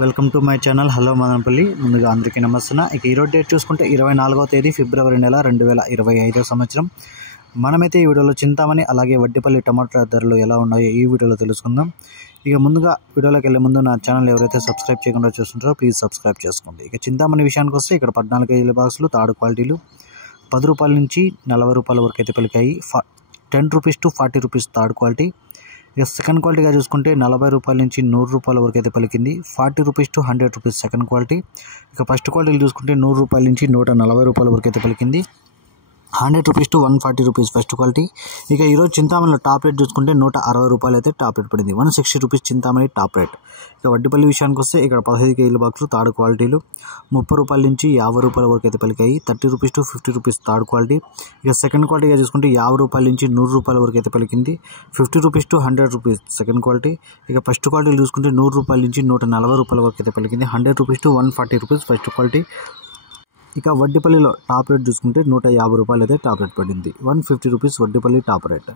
Welcome to my channel hello Madanapalle. ముందుగా అందరికీ నమస్తే. ఇక ఈరోజు డేట్ చూసుకుంటే 24వ తేదీ ఫిబ్రవరి నెల 2025 సంవత్సరం. మనమైతే ఈ వీడియోలో చింతామణి అలాగే వడ్డిపల్లి టమాటా ధరలు ఎలా ఉన్నాయో ఈ వీడియోలో తెలుసుకుందాం. ఇక ముందుగా వీడియోలోకి వెళ్ళే ముందు నా ఛానల్ ఎవరైతే సబ్స్క్రైబ్ చేయకుండా చూస్తుంటారో ప్లీజ్ సబ్స్క్రైబ్ చేసుకోండి. ఇక చింతామణి విషయానికి వస్తే ఇక్కడ 14 కేజీల బాక్సులు థర్డ్ క్వాలిటీలు 10 రూపాయల నుంచి 40 రూపాయల వరకు అయితే పలికాయి. 10 rupees to 40 rupees third quality. ఇక సెకండ్ క్వాలిటీగా చూసుకుంటే 40 రూపాయల నుంచి 100 రూపాయల వరకు అయితే పలికింది. 40 rupees to 100 rupees second quality. ఇక ఫస్ట్ క్వాలిటీలు చూసుకుంటే 100 రూపాయల నుంచి 140 రూపాయల వరకు అయితే పలికింది. 100 rupees to 140 rupees first quality. ఇక ఈరోజు చింతామణిలో టాప్ రేట్ చూసుకుంటే 160 రూపాయలు అయితే టాప్ రేట్ పడింది. 160 రూపీస్ చింతామణి టాప్ రేట్. ఇక వడ్డిపల్లి విషయానికి వస్తే ఇక్కడ 15 కేజీల బాక్సులు థర్డ్ క్వాలిటీలు 30 రూపాయల నుంచి 50 రూపాయల వరకు అయితే పలికాయి. 30 rupees to 50 rupees third quality. ఇక సెకండ్ క్వాలిటీగా చూసుకుంటే 50 రూపాయల నుంచి 100 రూపాయల వరకు అయితే పలికింది. 50 rupees to 100 rupees second quality. ఇక ఫస్ట్ క్వాలిటీలు చూసుకుంటే 100 రూపాయల నుంచి 140 రూపాయల వరకు అయితే పలికింది. 100 rupees to 140 rupees first quality. ఇక వడ్డిపల్లిలో టాప్ రేట్ చూసుకుంటే 150 రూపాయలు అయితే టాప్ రేట్ పడింది. 150 రూపీస్ వడ్డిపల్లి టాప్ రేట్.